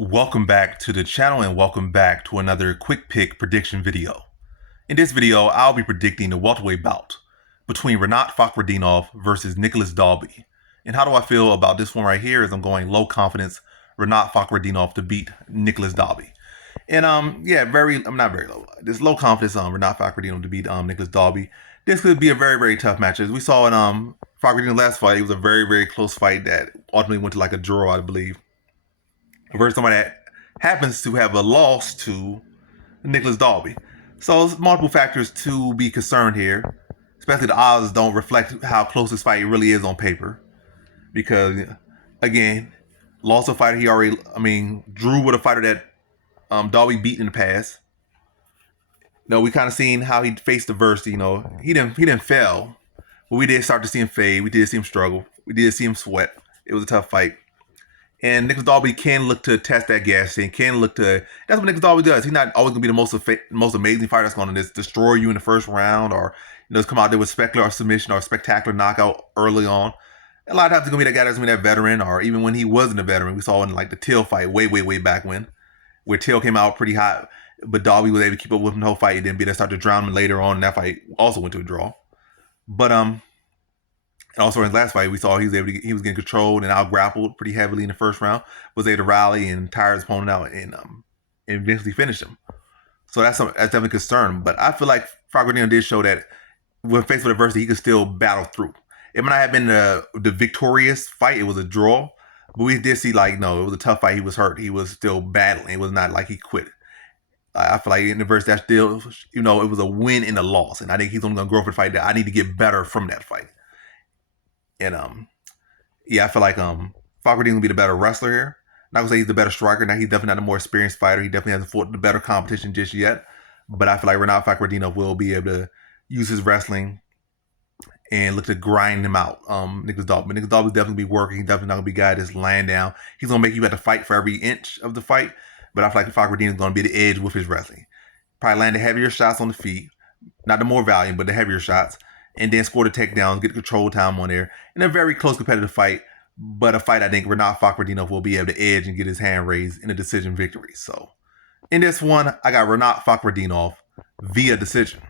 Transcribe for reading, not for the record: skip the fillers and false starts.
Welcome back to the channel and welcome back to another quick pick prediction video. In this video, I'll be predicting the welterweight bout between Rinat Fakhretdinov versus Nicolas Dalby. And how do I feel about this one right here is I'm going low confidence Rinat Fakhretdinov to beat Nicolas Dalby. And I'm not very low. This low confidence Rinat Fakhretdinov to beat Nicolas Dalby. This could be a very tough match. As we saw in Fakhretdinov's last fight, it was a very close fight that ultimately went to like a draw, I believe, versus somebody that happens to have a loss to Nicolas Dalby. So there's multiple factors to be concerned here, especially the odds don't reflect how close this fight really is on paper. Because, again, lost a fighter drew with a fighter that Dalby beat in the past. We kind of seen how he faced adversity. He didn't fail, but we did start to see him fade. We did see him struggle. We did see him sweat. It was a tough fight. And Nicolas Dalby can look to test that gas tank, that's what Nicolas Dalby does. He's not always going to be the most amazing fighter that's going to destroy you in the first round or come out there with spectacular submission or spectacular knockout early on. A lot of times he's going to be that guy that's going to be that veteran, or even when he wasn't a veteran. We saw in like the Till fight way back when, where Till came out pretty hot, but Dalby was able to keep up with him the whole fight. He didn't be able to start to drown him later on, and that fight also went to a draw. But and also in his last fight, we saw he was getting controlled and out grappled pretty heavily in the first round. Was able to rally and tire his opponent out and eventually finish him. So that's definitely a concern. But I feel like Fakhretdinov did show that when faced with adversity, he could still battle through. It might not have been the victorious fight; it was a draw. But we did see it was a tough fight. He was hurt. He was still battling. It was not like he quit. I feel like in the verse that's still it was a win and a loss, and I think he's only gonna grow for the fight. That I need to get better from that fight. And I feel like Fakhretdinov will be the better wrestler here. Not gonna say he's the better striker. Now he's definitely not the more experienced fighter. He definitely hasn't fought the better competition just yet. But I feel like Rinat Fakhretdinov will be able to use his wrestling and look to grind him out. Nicolas Dalby. Nicolas Dalby's definitely be working. He's definitely not gonna be a guy that's laying down. He's gonna make you have to fight for every inch of the fight. But I feel like Fakhretdinov is gonna be the edge with his wrestling. Probably land the heavier shots on the feet, not the more volume, but the heavier shots. And then score the takedowns, get control time on there. In a very close competitive fight, but a fight I think Rinat Fakhretdinov will be able to edge and get his hand raised in a decision victory. So in this one, I got Rinat Fakhretdinov via decision.